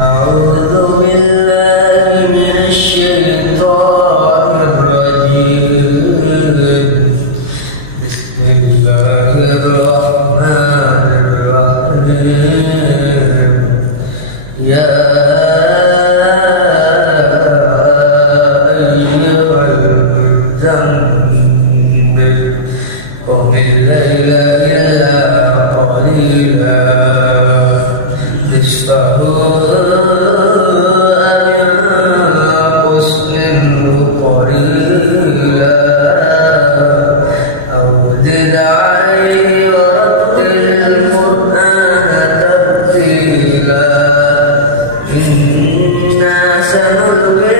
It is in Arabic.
أعوذ بالله من الشيطان الرجيم. بسم الله الرحمن الرحيم. يا أيها المزمل قم الليل إلا قليلا نصفه أو انقص منه قليلا أو زد عليه ورتل القرآن ترتيلا إنا سنلقي